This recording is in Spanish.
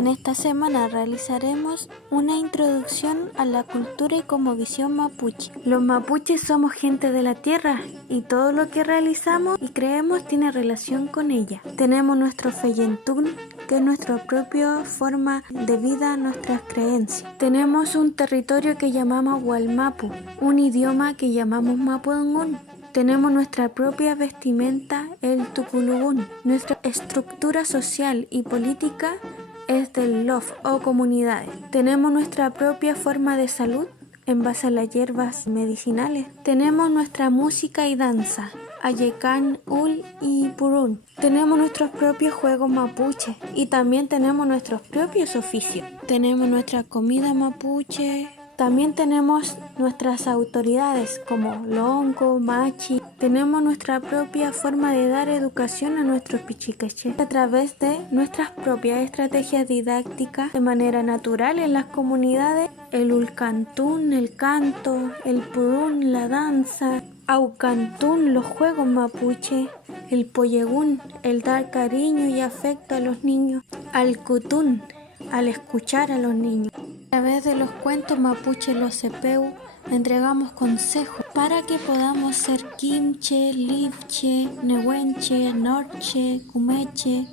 En esta semana realizaremos una introducción a la cultura y cosmovisión mapuche. Los mapuches somos gente de la tierra y todo lo que realizamos y creemos tiene relación con ella. Tenemos nuestro Feyentún, que es nuestra propia forma de vida, nuestras creencias. Tenemos un territorio que llamamos Gualmapu, un idioma que llamamos Mapudungún. Tenemos nuestra propia vestimenta, el tuculugún. Nuestra estructura social y política es del LOF o comunidades. Tenemos nuestra propia forma de salud en base a las hierbas medicinales. Tenemos nuestra música y danza, Ayecán, Ul y Purún. Tenemos nuestros propios juegos mapuche y también tenemos nuestros propios oficios. Tenemos nuestra comida mapuche. También tenemos nuestras autoridades como Lonco, Machi. Tenemos nuestra propia forma de dar educación a nuestros pichiqueches a través de nuestras propias estrategias didácticas de manera natural en las comunidades. El Ulcantún, el canto, el Purún, la danza, Aucantún, los juegos mapuche, el Poyegún, el dar cariño y afecto a los niños, Alcutún, al escuchar a los niños. A través de los cuentos mapuche Los Cepeu entregamos consejos para que podamos ser quimche, lifche, nehuenche, norche, cumeche,